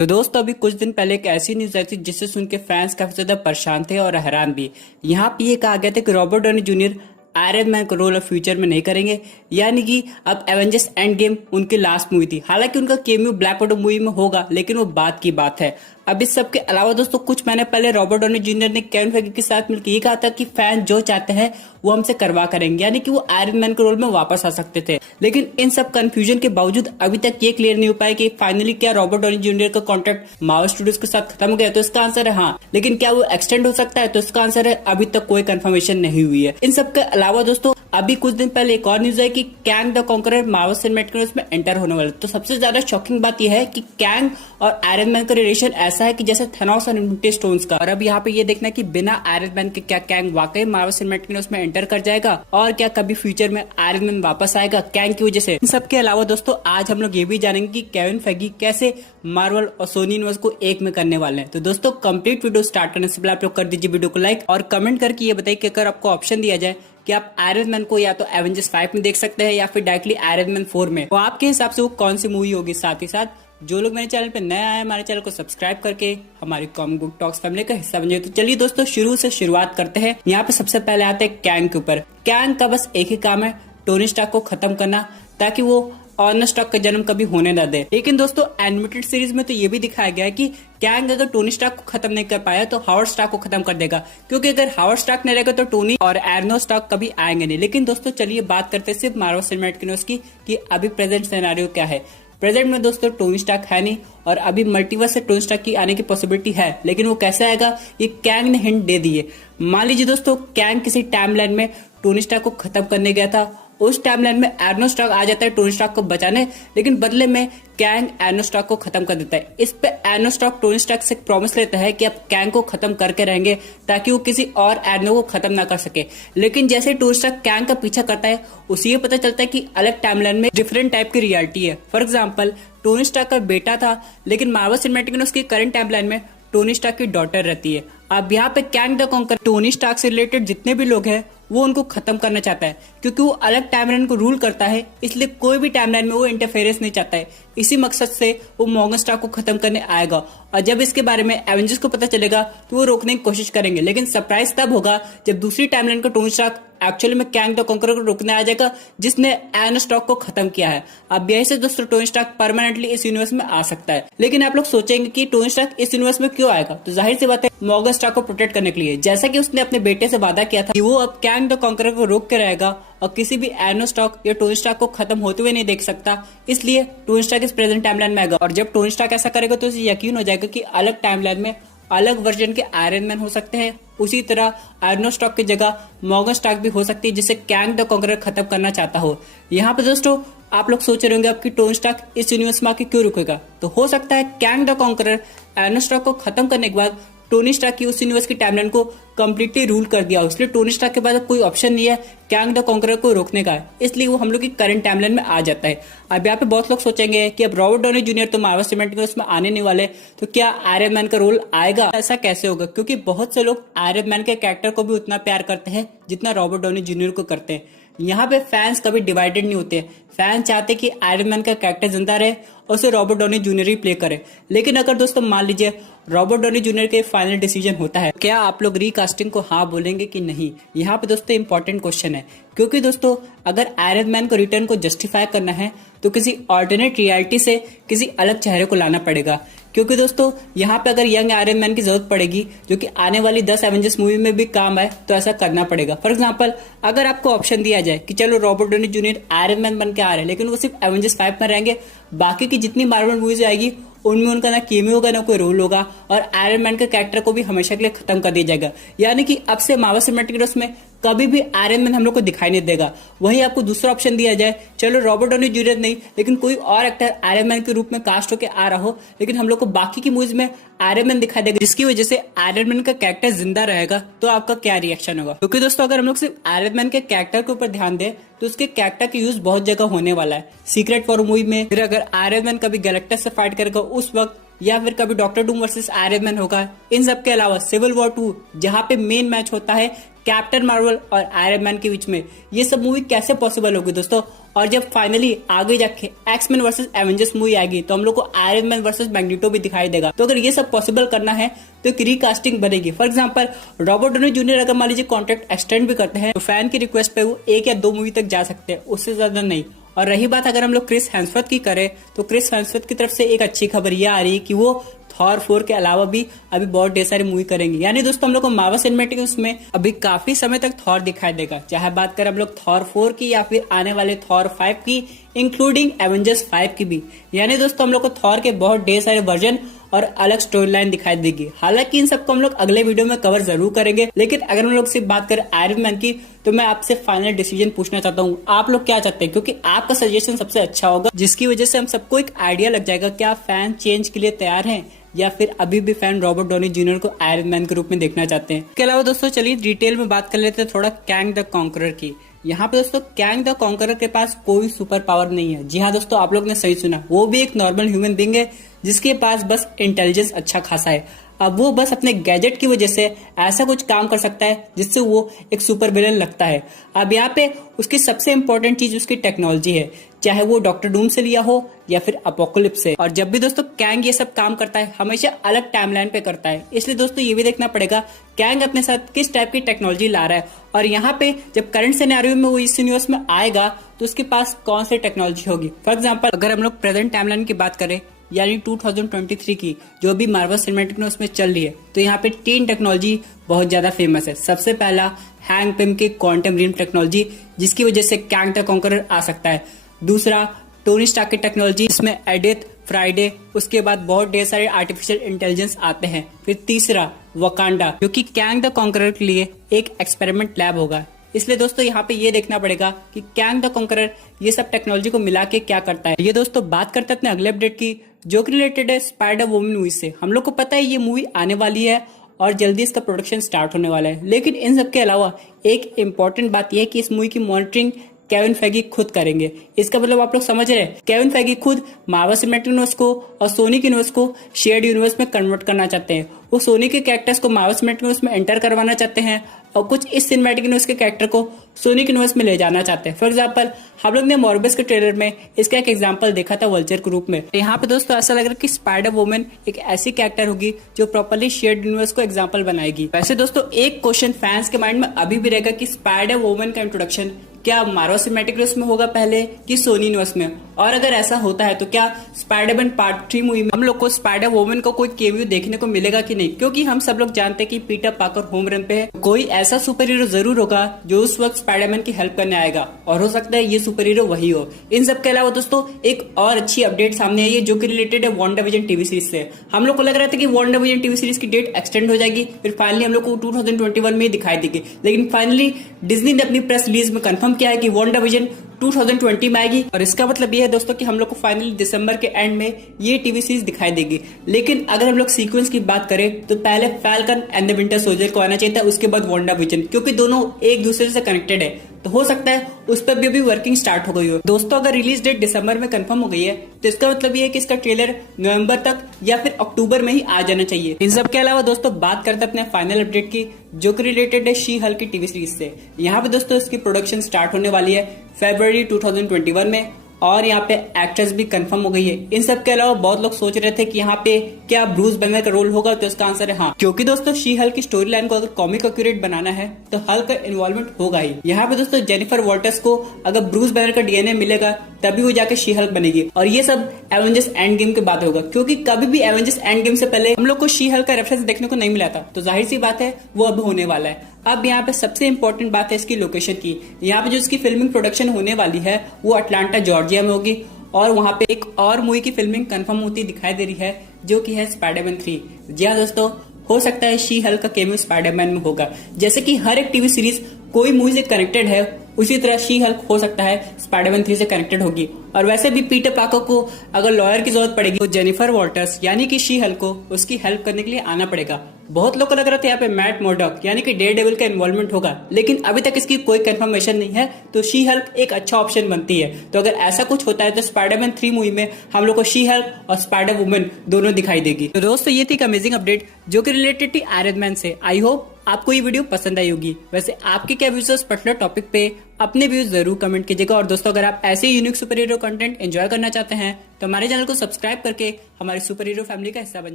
तो दोस्तों अभी कुछ दिन पहले एक ऐसी न्यूज आई थी जिससे सुन के फैंस काफी ज्यादा परेशान थे और हैरान भी। यहाँ पे ये कहा गया था कि Robert Downey junior iron man का रोल अब फ्यूचर में नहीं करेंगे, यानी कि अब एवेंजर्स एंड गेम उनकी लास्ट मूवी थी। हालांकि उनका केमियो ब्लैक विडो मूवी में होगा, लेकिन वो बात की बात है। अब इस सब के अलावा दोस्तों कुछ महीने पहले रॉबर्ट डॉनी जूनियर ने केविन फेगी के साथ मिलकर ये कहा था कि फैन जो चाहते हैं वो हमसे करवा करेंगे, यानी कि वो आयरन मैन के रोल में वापस आ सकते थे। लेकिन इन सब कंफ्यूजन के बावजूद अभी तक ये क्लियर नहीं हो पाया कि फाइनली क्या रॉबर्ट डॉनी जूनियर का कॉन्ट्रैक्ट मार्वल स्टूडियोज के साथ खत्म हो गया। तो इसका आंसर है हाँ, लेकिन क्या वो एक्सटेंड हो सकता है? तो इसका आंसर है अभी तक कोई कंफर्मेशन नहीं हुई है। इन सब के अलावा दोस्तों अभी कुछ दिन पहले एक और न्यूज है कि Kang the conqueror Marvel Cinematic universe में एंटर होने वाला है। तो सबसे ज्यादा शॉकिंग बात यह है कि कैंग और आयरन मैन का रिलेशन ऐसा है कि जैसे थेनोस और इन्फिनिटी स्टोन्स का। और अब यहाँ पे ये देखना है कि बिना आयरन मैन के क्या कैंग वाकई मार्वल सिनेमैटिक यूनिवर्स में एंटर कर जाएगा, और क्या कभी फ्यूचर में आयरन मैन वापस आएगा कैंग की वजह से। इन सबके अलावा दोस्तों आज हम लोग ये भी जानेंगे कि केविन फेगी कैसे मार्वल और सोनी यूनिवर्स को एक में करने वाले हैं। तो दोस्तों कंप्लीट वीडियो स्टार्ट करने से पहले आप लोग कर दीजिए वीडियो को लाइक और कमेंट करके ये बताइए कि अगर आपको ऑप्शन दिया जाए कि आप आयरन मैन को या तो एवेंजर्स 5 में देख सकते हैं या फिर डायरेक्टली आयरन मैन 4 में, तो आपके हिसाब से वो कौन सी मूवी होगी। साथ ही साथ जो लोग मेरे चैनल पे नए आए हमारे चैनल को सब्सक्राइब करके हमारी कॉमिक बुक टॉक्स फैमिली का हिस्सा बनिए। तो चलिए दोस्तों शुरू से शुरुआत करते हैं। यहाँ पे सबसे पहले आते हैं कैंग के ऊपर। कैंग का बस एक ही काम है, टोनी स्टार्क को खत्म करना, ताकि वो ऑन स्टॉक का जन्म कभी होने न दे। लेकिन दोस्तों एनिमेटेड सीरीज में तो ये भी दिखाया गया है कि कैंग अगर टोनी स्टार्क को खत्म नहीं कर पाया तो हावर्ड स्टार्क को खत्म कर देगा, क्योंकि अगर हावर्ड स्टार्क नहीं रहेगा तो टोनी और एर्नो स्टार्क कभी आएंगे नहीं। लेकिन दोस्तों चलिए बात करते हैं सिर्फ मार्वल सिनेमैटिक यूनिवर्स की कि अभी प्रेजेंट सिनेरियो क्या है। प्रेजेंट में दोस्तों टोनी स्टार्क है नहीं, और अभी मल्टीवर्स से टोनी स्टार्क की आने की पॉसिबिलिटी है, लेकिन वो कैसे आएगा ये कैंग ने हिंट दे दी है। मान लीजिए दोस्तों कैंग किसी टाइमलाइन में टोनी स्टार्क को खत्म करने गया था, उस टाइमलाइन में एर्नो स्टार्क आ जाता है टोनी स्टार्क को बचाने, लेकिन बदले में कैंग एर्नो स्टार्क को खत्म कर देता है। इस पे एर्नो स्टार्क टोनी स्टार्क से प्रॉमिस लेता है कि अब कैंग को खत्म करके रहेंगे ताकि वो किसी और एर्नो को खत्म ना कर सके। लेकिन जैसे टोनी स्टार्क कैंग का पीछा करता है उसे ये पता चलता है कि अलग टाइमलाइन में डिफरेंट टाइप की रियलिटी है। फॉर एग्जाम्पल टोनी स्टार्क का बेटा था, लेकिन मार्वल सिनेमैटिक यूनिवर्स की करंट टाइमलाइन में टोनी स्टार्क की डॉटर रहती है। अब यहाँ पे Kang the Conqueror Tony Stark से रिलेटेड जितने भी लोग हैं वो उनको खत्म करना चाहता है, क्योंकि वो अलग टाइमलाइन को रूल करता है, इसलिए कोई भी टाइमलाइन में वो इंटरफेरेंस नहीं चाहता है। इसी मकसद से वो मॉर्गन स्टार्क को खत्म करने आएगा, और जब इसके बारे में एवेंजर्स को पता चलेगा तो वो रोकने की कोशिश करेंगे। लेकिन सरप्राइज तब होगा जब दूसरी टाइमलाइन का टोनी स्टार्क एक्चुअली में कैंग द कॉन्करर को रोकने आ जाएगा, जिसने एर्नो स्टार्क को खत्म किया है। अब यही से दोस्तों टोनी स्टार्क परमानेंटली इस यूनिवर्स में आ सकता है। लेकिन आप लोग सोचेंगे कि टोनी स्टार्क इस यूनिवर्स में क्यों आएगा, तो जाहिर सी बात है मॉर्गन स्टार्क को प्रोटेक्ट करने के लिए। जैसा कि उसने अपने बेटे से वादा किया था कि वो अब कैंग द कॉन्करर को रोक के रहेगा और किसी भी एर्नो स्टार्क या टोनी स्टार्क को खत्म होते हुए नहीं देख सकता, इसलिए टोनी स्टार्क इस प्रेजेंट टाइमलाइन में आएगा। और जब टोनी स्टार्क ऐसा करेगा तो उसे यकीन हो जाएगा कि अलग टाइमलाइन में अलग वर्जन के आयरन मैन हो सकते हैं। उसी तरह एर्नो स्टार्क की जगह मॉर्गन स्टार्क भी हो सकती है, जिसे कैंग द कॉन्करर खत्म करना चाहता हो। यहाँ पे दोस्तों आप लोग सोच रहे होंगे अब कि टोनी स्टार्क इस यूनिवर्स में आके क्यों रुकेगा, तो हो सकता है कैंग द कॉन्करर एर्नो स्टार्क को खत्म करने के बाद टोनी स्टार्क की उस यूनिवर्स की टाइमलाइन को कंप्लीटली रूल कर दिया हो, इसलिए टोनी स्टार्क के पास कोई ऑप्शन नहीं है कैंग द कॉन्करर को रोकने का, इसलिए वो हम लोग की करंट टाइमलाइन में आ जाता है। अब यहाँ पे बहुत लोग सोचेंगे कि अब रॉबर्ट डॉनी जूनियर तो मार्वल सिनेमैटिक यूनिवर्स में आने नहीं वाले, तो क्या आयरन मैन का रोल आएगा? ऐसा कैसे होगा, क्योंकि बहुत से लोग आयरन मैन के कैरेक्टर को भी उतना प्यार करते हैं जितना रॉबर्ट डॉनी जूनियर को करते हैं। यहाँ पे फैंस कभी डिवाइडेड नहीं होते। फैन चाहते कि आयरन मैन का कैरेक्टर जिंदा रहे और उसे रॉबर्ट डॉनी जूनियर ही प्ले करे। लेकिन अगर दोस्तों मान लीजिए रॉबर्ट डॉनी जूनियर के फाइनल डिसीजन होता है, क्या आप लोग रीकास्टिंग को हाँ बोलेंगे कि नहीं? यहाँ पे दोस्तों इंपॉर्टेंट क्वेश्चन है, क्योंकि दोस्तों अगर आयरन मैन को रिटर्न को जस्टिफाई करना है तो किसी ऑल्टरनेट रियलिटी से किसी अलग चेहरे को लाना पड़ेगा। क्योंकि दोस्तों यहाँ पे अगर यंग आयरन मैन की जरूरत पड़ेगी जो कि आने वाली 10 एवेंजर्स मूवी में भी काम आए, तो ऐसा करना पड़ेगा। फॉर एग्जांपल अगर आपको ऑप्शन दिया जाए कि चलो Robert Downey junior iron man बन के आ रहे हैं, लेकिन वो सिर्फ एवेंजर्स 5 में रहेंगे, बाकी की जितनी मार्वल मूवीज आएगी उनमें उनका ना केमियो होगा ना कोई रोल होगा, और आयरन मैन के कैरेक्टर को भी हमेशा के लिए खत्म कर दिया जाएगा। यानी कि अब से मार्वल सिनेमैटिक यूनिवर्स में कभी भी आयरन मैन हम लोग को दिखाई नहीं देगा। वहीं आपको दूसरा ऑप्शन दिया जाए, चलो रॉबर्ट डॉनी जूनियर नहीं लेकिन कोई और एक्टर आयरन मैन के रूप में कास्ट होकर आ रहा हो, लेकिन हम लोग को बाकी की मूवीज में आयरन मैन दिखाई देगा, जिसकी वजह से आयरन मैन का कैरेक्टर जिंदा रहेगा, तो आपका क्या रिएक्शन होगा? क्योंकि दोस्तों अगर हम लोग सिर्फ आयरन मैन के कैरेक्टर के ऊपर ध्यान दें तो उसके कैरेक्टर का यूज बहुत जगह होने वाला है। सीक्रेट वॉर मूवी में फिर अगर आयरन मैन कभी गैलेक्टस से फाइट करेगा उस वक्त, या फिर कभी doctor Doom versus iron man होगा। इन सब के अलावा सिविल वॉर 2 जहाँ पे मेन मैच होता है कैप्टन मार्वल और आयरन मैन के बीच में ये सब मूवी कैसे पॉसिबल होगी दोस्तों। और जब फाइनली आगे जाके एक्समैन वर्सेस एवेंजर्स मूवी आएगी तो हम लोग को आयरन मैन वर्सेस मैग्नेटो भी दिखाई देगा। तो अगर ये सब पॉसिबल करना है तो एक रिकास्टिंग बनेगी। For example Robert Downey junior अगर मान लीजिए कॉन्ट्रैक्ट एक्सटेंड भी करते हैं तो फैन की रिक्वेस्ट पे वो 1 या 2 मूवी तक जा सकते हैं, उससे ज्यादा नहीं। और रही बात अगर हम लोग क्रिस हेम्सवर्थ की करें तो क्रिस हेम्सवर्थ की तरफ से एक अच्छी खबर ये आ रही है कि वो थॉर 4 के अलावा भी अभी बहुत ढेर सारी मूवी करेंगे। यानी दोस्तों हम लोग को मार्वल सिनेमैटिक में अभी काफी समय तक थॉर दिखाई देगा, चाहे बात करें हम लोग थॉर 4 की या फिर आने वाले थॉर 5 की, इंक्लूडिंग एवेंजर्स 5 की भी। यानी दोस्तों हम लोग को थॉर के बहुत ढेर सारे वर्जन और अलग स्टोरी लाइन दिखाई देगी। हालांकि इन सबको हम लोग अगले वीडियो में कवर जरूर करेंगे, लेकिन अगर हम लोग सिर्फ बात करें आयरन मैन की तो मैं आपसे फाइनल डिसीजन पूछना चाहता हूँ, आप लोग क्या चाहते हैं? क्योंकि आपका सजेशन सबसे अच्छा होगा, जिसकी वजह से हम सबको एक आइडिया लग जाएगा क्या फैन चेंज के लिए तैयार हैं या फिर अभी भी फैन रॉबर्ट डॉनी जूनियर को आयरन मैन के रूप में देखना चाहते हैं। इसके अलावा दोस्तों चलिए डिटेल में बात कर लेते हैं थोड़ा कैंग द कॉन्करर की। यहाँ पे दोस्तों कैंग द कॉन्करर के पास कोई सुपर पावर नहीं है। जी हाँ दोस्तों, आप लोग ने सही सुना, वो भी एक नॉर्मल ह्यूमन बीइंग है जिसके पास बस इंटेलिजेंस अच्छा खासा है। अब वो बस अपने गैजेट की वजह से ऐसा कुछ काम कर सकता है जिससे वो एक सुपर विलन लगता है। अब यहाँ पे उसकी सबसे इंपॉर्टेंट चीज उसकी टेक्नोलॉजी है, चाहे वो डॉक्टर डूम से लिया हो या फिर अपोकलिप्स से। और जब भी दोस्तों कैंग ये सब काम करता है हमेशा अलग टाइमलाइन पे करता है, इसलिए दोस्तों ये भी देखना पड़ेगा कैंग अपने साथ किस टाइप की टेक्नोलॉजी ला रहा है। और यहाँ पे जब करंट सिनेरियो में वो इस यूनिवर्स में आएगा तो उसके पास कौन सी टेक्नोलॉजी होगी। फॉर एग्जाम्पल अगर हम लोग प्रेजेंट टाइमलाइन की बात करें यानी 2023 की जो भी मार्वल सिनेमैटिक यूनिवर्स में चल रही है, तो यहाँ पे 3 टेक्नोलॉजी बहुत ज्यादा फेमस है। सबसे पहला हैंक पिम की क्वांटम रिम टेक्नोलॉजी, जिसकी वजह से कैंग द कॉन्करर आ सकता है। दूसरा टोनी स्टार्क की टेक्नोलॉजी, इसमें एडिथ, फ्राइडे, उसके बाद बहुत ढेर सारे आर्टिफिशियल इंटेलिजेंस आते हैं। फिर तीसरा वकांडा, जो कि कैंग द कॉन्करर के लिए एक एक्सपेरिमेंट लैब होगा। इसलिए दोस्तों यहाँ पे ये देखना पड़ेगा कि कैंग द कॉन्करर ये सब टेक्नोलॉजी को मिला के क्या करता है। ये दोस्तों बात करते हैं अपने अगले अपडेट की, जो कि रिलेटेड है स्पाइडर वुमन मूवी से। हम लोग को पता है ये मूवी आने वाली है और जल्दी इसका प्रोडक्शन स्टार्ट होने वाला है, लेकिन इन सब के अलावा एक इम्पॉर्टेंट बात यह है कि इस मूवी की मॉनिटरिंग केविन फैगी खुद करेंगे। इसका मतलब आप लोग समझ रहे हैं, केविन फैगी खुद मार्वल सिनेमैटिक यूनिवर्स को और सोनी के यूनिवर्स को शेयर्ड यूनिवर्स में कन्वर्ट करना चाहते हैं। वो सोनी के कैरेक्टर्स को मार्वल सिनेमैटिक यूनिवर्स में एंटर करवाना चाहते हैं और कुछ इस सिनेमैटिक यूनिवर्स के कैरेक्टर को सोनी के यूनिवर्स में ले जाना चाहते हैं। फॉर एग्जाम्पल हम लोग ने मॉर्बियस के ट्रेलर में इसका एक एग्जाम्पल देखा था वल्चर के रूप में। यहाँ पे दोस्तों ऐसा लग रहा है कि स्पाइडर वुमन एक ऐसी कैरेक्टर होगी जो प्रॉपर्ली शेयर्ड यूनिवर्स को एग्जाम्पल बनाएगी। वैसे दोस्तों एक क्वेश्चन फैंस के माइंड में अभी भी रहेगा कि स्पाइडर वुमन का इंट्रोडक्शन क्या मार्वल सिनेमैटिक यूनिवर्स में होगा पहले कि सोनी यूनिवर्स में, और अगर ऐसा होता है तो क्या स्पाइडरमैन पार्ट 3 मूवी में हम लोग को स्पाइडर वुमन को कोई केमियो देखने को मिलेगा कि नहीं। क्योंकि हम सब लोग जानते हैं कि पीटर पार्कर होम रन पे है, कोई ऐसा सुपर हीरो जरूर होगा जो उस वक्त स्पाइडरमैन की हेल्प करने आएगा और हो सकता है ये सुपर हीरो वही हो। इन सब के अलावा दोस्तों एक और अच्छी अपडेट सामने आई है जो कि रिलेटेड है WandaVision टीवी सीरीज से। हम लोग को लग रहा था कि WandaVision टीवी सीरीज की डेट एक्सटेंड हो जाएगी, फिर फाइनली हम लोग को 2021 में ही दिखाई देगी, लेकिन फाइनली डिज्नी ने अपनी प्रेस रिलीज में कंफर्म किया है कि WandaVision 2020 में आएगी। और इसका मतलब ये है दोस्तों कि हम लोग को फाइनली दिसंबर के एंड में ये टीवी सीरीज दिखाई देगी। लेकिन अगर हम लोग सीक्वेंस की बात करें तो पहले falcon and the winter soldier को आना चाहिए था, उसके बाद WandaVision, क्योंकि दोनों एक दूसरे से कनेक्टेड है। तो हो सकता है उस पर भी अभी वर्किंग स्टार्ट हो गई हो। दोस्तों अगर रिलीज डेट दिसंबर में कंफर्म हो गई है तो इसका मतलब ये है कि इसका ट्रेलर नवंबर तक या फिर अक्टूबर में ही आ जाना चाहिए। इन सब के अलावा दोस्तों बात करते हैं अपने फाइनल अपडेट की, जो कि रिलेटेड है शी हल्क की टीवी सीरीज से। यहाँ पे दोस्तों इसकी प्रोडक्शन स्टार्ट होने वाली है फरवरी 2021 में और यहाँ पे एक्ट्रेस भी कंफर्म हो गई है। इन सब के अलावा बहुत लोग सोच रहे थे कि यहाँ पे क्या ब्रूस बैनर का रोल होगा, तो इसका आंसर है हाँ, क्योंकि दोस्तों शी हल्क की स्टोरी लाइन को अगर कॉमिक एक्यूरेट बनाना है तो हल्क का इन्वॉल्वमेंट होगा ही। यहाँ पे दोस्तों जेनिफर वॉल्टर्स को अगर ब्रूस बैनर का डीएनए मिलेगा तभी वो जाके शी हल्क बनेगी। और ये सब एवेंजर्स एंड गेम के बाद होगा, क्योंकि कभी भी एवेंजर्स एंड गेम से पहले हम लोग को शी हल्क का रेफरेंस देखने को नहीं मिला था, तो जाहिर सी बात है वो अब होने वाला है। अब यहाँ पे सबसे इंपॉर्टेंट बात है इसकी लोकेशन की। यहाँ पे जो इसकी फिल्मिंग प्रोडक्शन होने वाली है वो अटलांटा जॉर्जिया में होगी और वहाँ पे एक और मूवी की फिल्मिंग कंफर्म होती दिखाई दे रही है जो कि है स्पाइडरमैन 3। जी हाँ दोस्तों, हो सकता है शी हल्क का केमियो स्पाइडरमैन में होगा। जैसे कि हर एक टीवी सीरीज कोई मूवी से कनेक्टेड है, उसी तरह शी हल्क हो सकता है स्पाइडरमैन 3 से कनेक्टेड होगी। और वैसे भी पीटर पार्कर को अगर लॉयर की जरूरत पड़ेगी तो जेनिफर वॉल्टर्स यानी कि शी हल्क को उसकी हेल्प करने के लिए आना पड़ेगा। बहुत लोग को लग रहा था यहाँ पे मैट मोर्डॉक यानी कि डेयरडेविल का इन्वॉल्वमेंट होगा, लेकिन अभी तक इसकी कोई कंफर्मेशन नहीं है, तो शी हल्क एक अच्छा ऑप्शन बनती है। तो अगर ऐसा कुछ होता है तो स्पाइडरमैन 3 मूवी में हम लोग को शी हल्क और स्पाइडर वुमन दोनों दिखाई देगी। तो दोस्तों ये थी एक अमेजिंग अपडेट जो कि रिलेटेड थी आयरन मैन से। आई होप आपको ये वीडियो पसंद आई होगी। वैसे आपके क्या व्यूज इस पर्टिकुलर टॉपिक पे, अपने व्यूज जरूर कमेंट कीजिएगा। और दोस्तों अगर आप ऐसे unique super hero content enjoy करना चाहते हैं तो हमारे चैनल को सब्सक्राइब करके हमारी सुपर हीरो फैमिली का हिस्सा बन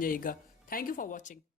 जाइएगा। Thank you for watching.